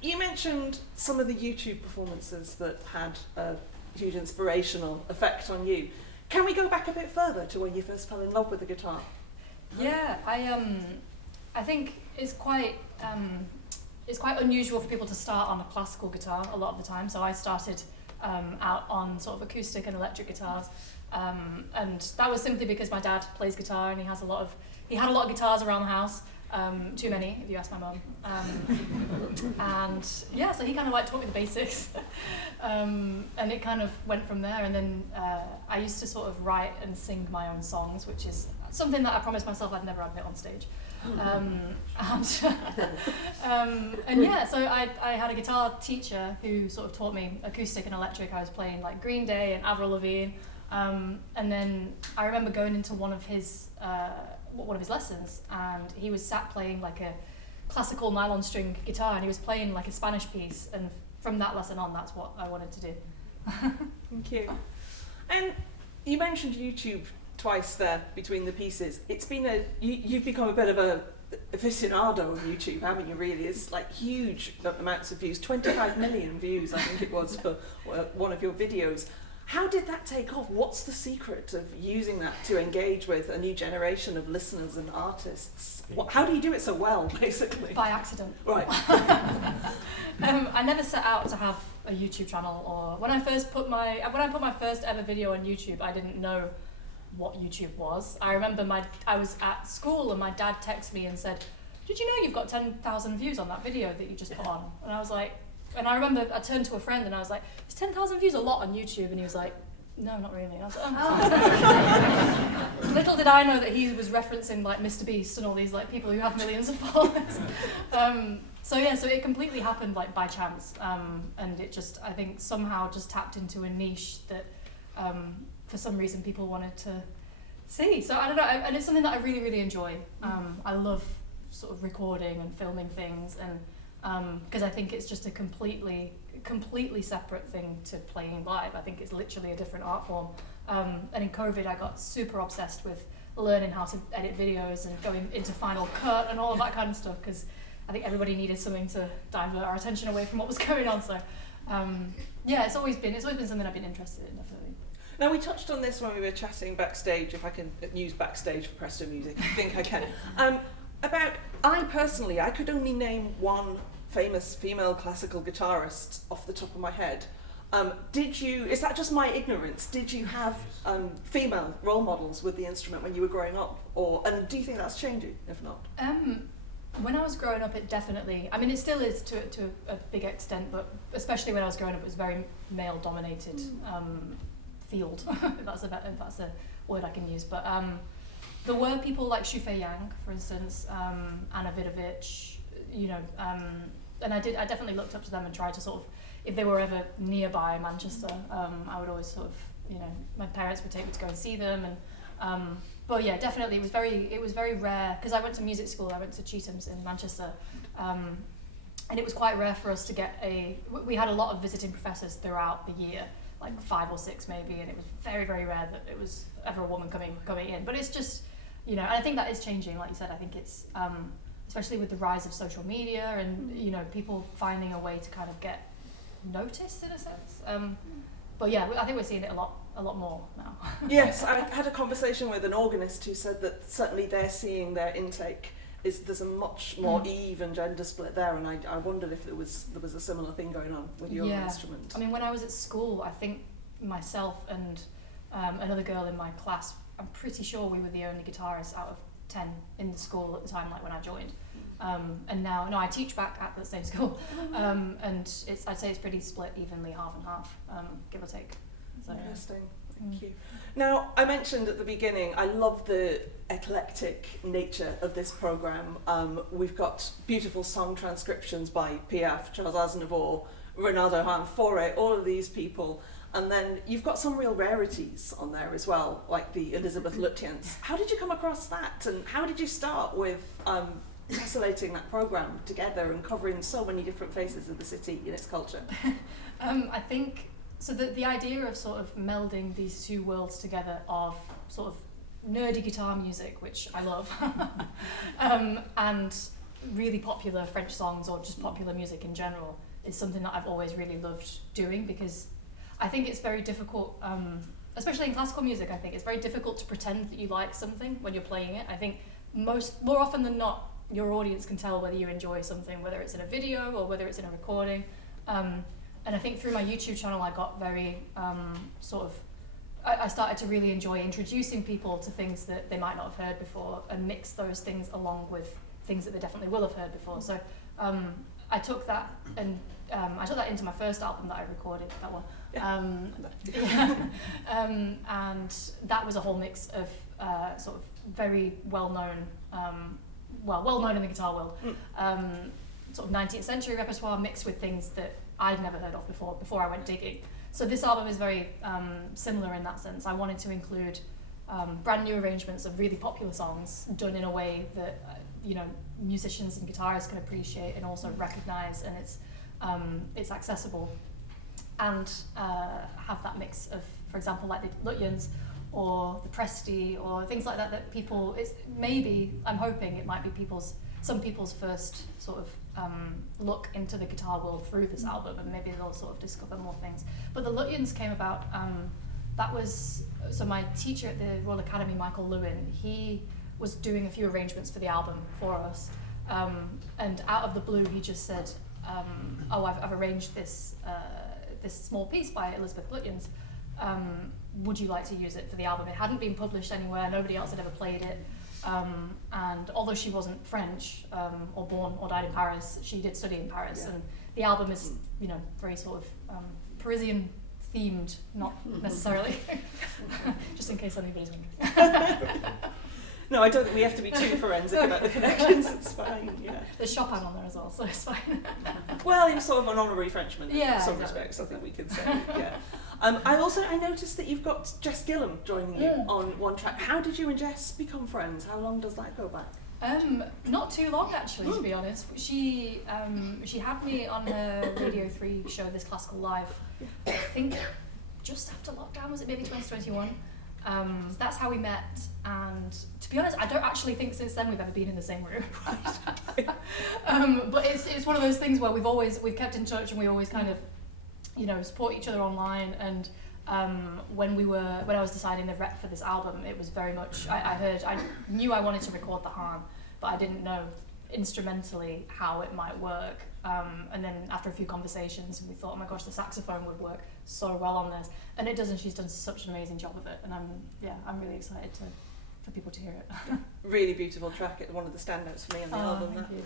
you mentioned some of the YouTube performances that had a huge inspirational effect on you. Can we go back a bit further to when you first fell in love with the guitar? Yeah, I think it's quite unusual for people to start on a classical guitar a lot of the time. So I started out on sort of acoustic and electric guitars, and that was simply because my dad plays guitar and he had a lot of guitars around the house. Too many, if you ask my mum. And yeah, so he kind of like taught me the basics, and it kind of went from there. And then I used to sort of write and sing my own songs, which is something that I promised myself I'd never admit on stage. And yeah, so I had a guitar teacher who sort of taught me acoustic and electric. I was playing like Green Day and Avril Lavigne, and then I remember going into one of his lessons, and he was sat playing like a classical nylon string guitar, and he was playing like a Spanish piece, and from that lesson on, that's what I wanted to do. Thank you. And you mentioned YouTube twice there between the pieces. It's been you've become a bit of a aficionado of YouTube, haven't you, really? It's like huge amounts of views, 25 million views I think it was for one of your videos. How did that take off? What's the secret of using that to engage with a new generation of listeners and artists? How do you do it so well, basically? By accident. Right. I never set out to have a YouTube channel, or when I put my first ever video on YouTube, I didn't know what YouTube was. I remember I was at school and my dad texted me and said, "Did you know you've got 10,000 views on that video that you just put on?" And I was like, and I remember I turned to a friend and I was like, "Is 10,000 views a lot on YouTube?" And he was like, "No, not really." And I was like, "Oh." Little did I know that he was referencing like Mr. Beast and all these like people who have millions of followers. So it completely happened like by chance, and it just, I think, somehow just tapped into a niche that for some reason people wanted to see. So I don't know, and it's something that I really, really enjoy. I love sort of recording and filming things, and because I think it's just a completely separate thing to playing live. I think it's literally a different art form. And in COVID, I got super obsessed with learning how to edit videos and going into Final Cut and all of that kind of stuff, because I think everybody needed something to divert our attention away from what was going on. So it's always been something I've been interested in, definitely. Now, we touched on this when we were chatting backstage, if I can use backstage for Presto Music, I think I can. I could only name one famous female classical guitarist off the top of my head. Is that just my ignorance? Did you have female role models with the instrument when you were growing up? And do you think that's changing, if not? When I was growing up, it definitely, I mean, it still is to a big extent, but especially when I was growing up, it was very male-dominated field, if that's a word I can use. But there were people like Shufei Yang, for instance, Anna Vidovich, and I definitely looked up to them and tried to sort of, if they were ever nearby Manchester, I would always sort of, my parents would take me to go and see them, and but yeah, definitely it was very rare, because I went to music school, I went to Chetham's in Manchester, and it was quite rare for us to get we had a lot of visiting professors throughout the year, like 5 or 6 maybe, and it was very, very rare that it was ever a woman coming in. But it's just, and I think that is changing, like you said. I think it's, especially with the rise of social media and, people finding a way to kind of get noticed in a sense. But yeah, I think we're seeing it a lot more now. Yes, I had a conversation with an organist who said that certainly they're seeing their intake there's a much more even gender split there, and I wondered if there was a similar thing going on with your instrument. I mean, when I was at school, I think myself and another girl in my class, I'm pretty sure we were the only guitarists out of 10 in the school at the time, like when I joined. And now, I teach back at the same school, and I'd say it's pretty split evenly, half and half, give or take. So, interesting. Thank you. Now, I mentioned at the beginning, I love the eclectic nature of this programme. We've got beautiful song transcriptions by Piaf, Charles Aznavour, Renato Hahn, Fauré, all of these people. And then you've got some real rarities on there as well, like the Elizabeth Lutyens. How did you come across that? And how did you start with tessellating that programme together and covering so many different faces of the city in its culture? I think... So the idea of sort of melding these two worlds together of sort of nerdy guitar music, which I love, and really popular French songs or just popular music in general is something that I've always really loved doing, because I think it's very difficult, especially in classical music, I think it's very difficult to pretend that you like something when you're playing it. I think more often than not, your audience can tell whether you enjoy something, whether it's in a video or whether it's in a recording. And I think through my YouTube channel, I got very I started to really enjoy introducing people to things that they might not have heard before, and mix those things along with things that they definitely will have heard before. So I took that into my first album that I recorded, that one. And that was a whole mix of sort of very well-known in the guitar world, sort of 19th century repertoire mixed with things that I'd never heard of before I went digging. So this album is very similar in that sense. I wanted to include brand new arrangements of really popular songs done in a way that musicians and guitarists can appreciate and also recognize, and it's accessible, and have that mix of, for example, like the Lutyens or the Presti or things like that people, I'm hoping it might be some people's first sort of look into the guitar world through this album, and maybe they'll sort of discover more things. But the Lutyens came about, so my teacher at the Royal Academy, Michael Lewin, he was doing a few arrangements for the album for us, and out of the blue he just said, I've arranged this small piece by Elizabeth Lutyens, would you like to use it for the album? It hadn't been published anywhere, nobody else had ever played it, and although she wasn't French or born or died in Paris, she did study in Paris, and the album is very sort of Parisian themed, not necessarily, just in case anybody's wondering. No, I don't think we have to be too forensic about the connections. It's fine. Yeah. There's Chopin on there as well, so it's fine. Well, he was sort of an honorary Frenchman in some exactly. respects, I think we could say. Yeah. I noticed that you've got Jess Gillam joining you on one track. How did you and Jess become friends? How long does that go back? Not too long, actually, to be honest. She had me on her Radio 3 show, This Classical Live, I think just after lockdown, was it maybe 2021? That's how we met, and to be honest, I don't actually think since then we've ever been in the same room. But it's one of those things where we've kept in touch, and we always kind of support each other online. And when I was deciding the rep for this album, it was very much I knew I wanted to record the harm, but I didn't know instrumentally how it might work. And then after a few conversations, we thought, oh my gosh, the saxophone would work so well on this, and it does, and she's done such an amazing job of it, and I'm really excited for people to hear it. Really beautiful track. It's one of the standouts for me on the album. Thank you.